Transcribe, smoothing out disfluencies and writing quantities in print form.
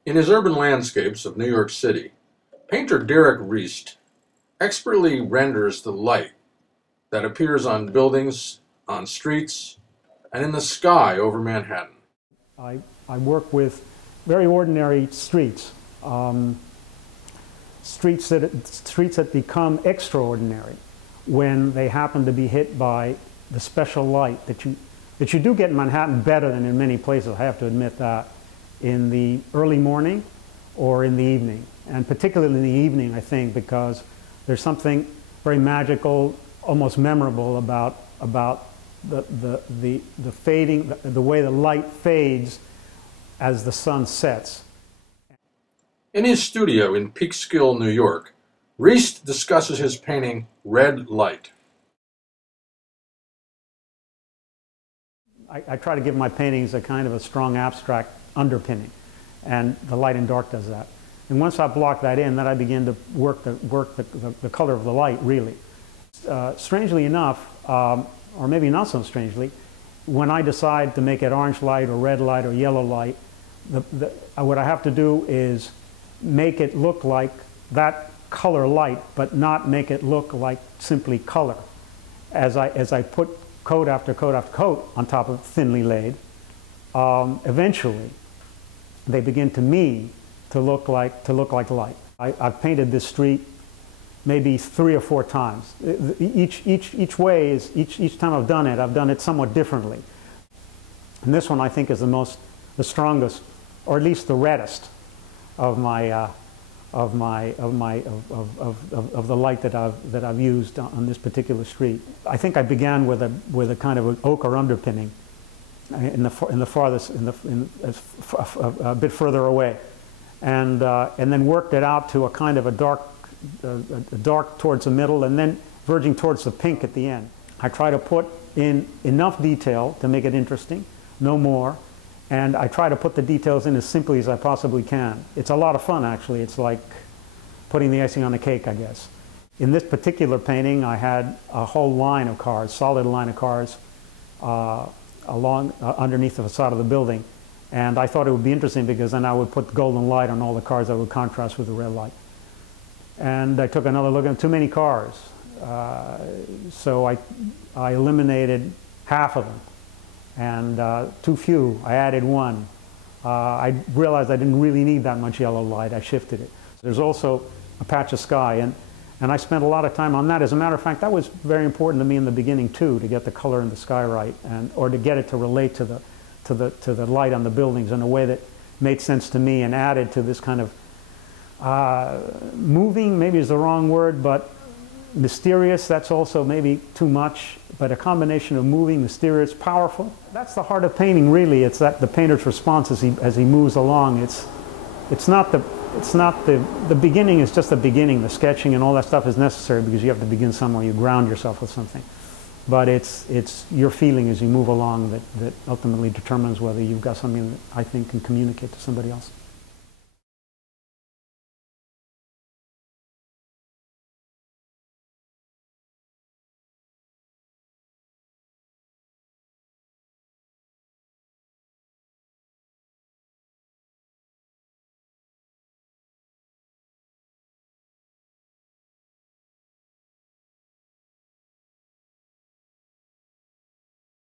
In his urban landscapes of New York City, painter Derek Reist expertly renders the light that appears on buildings, on streets, and in the sky over Manhattan. I work with very ordinary streets, streets that become extraordinary when they happen to be hit by the special light that you do get in Manhattan better than in many places, I have to admit that, in the early morning or in the evening. And particularly in the evening, I think, because there's something very magical, almost memorable about the fading, the way the light fades as the sun sets. In his studio in Peekskill, New York, Reist discusses his painting Red Light. I try to give my paintings a kind of a strong abstract underpinning, and the light and dark does that. And once I block that in, then I begin to work the color of the light, really. Strangely enough, or maybe not so strangely, when I decide to make it orange light or red light or yellow light, what I have to do is make it look like that color light, but not make it look like simply color. As I put coat after coat after coat on top of thinly laid, eventually they begin to me to look like light. I've painted this street maybe 3 or 4 times. Each way is each time I've done it somewhat differently. And this one I think is the strongest, or at least the reddest of the light that I've used on this particular street. I think I began with a kind of an ochre underpinning in the farthest, a bit further away, and then worked it out to a kind of a dark towards the middle, and then verging towards the pink at the end. I try to put in enough detail to make it interesting, no more, and I try to put the details in as simply as I possibly can. It's a lot of fun, actually. It's like putting the icing on the cake, I guess. In this particular painting, I had a whole line of cars, solid line of cars, underneath the facade of the building, and I thought it would be interesting because then I would put golden light on all the cars that would contrast with the red light. And I took another look at too many cars, so I eliminated half of them, and too few. I added one. I realized I didn't really need that much yellow light. I shifted it. There's also a patch of sky, and I spent a lot of time on that. As a matter of fact, that was very important to me in the beginning too, to get the color in the sky right, or to get it to relate to the light on the buildings in a way that made sense to me and added to this kind of moving, maybe is the wrong word, but mysterious, that's also maybe too much, but a combination of moving, mysterious, powerful. That's the heart of painting, really. It's that the painter's response as he moves along. It's not the beginning is just the beginning. The sketching and all that stuff is necessary because you have to begin somewhere. You ground yourself with something. But it's your feeling as you move along that ultimately determines whether you've got something that I think can communicate to somebody else.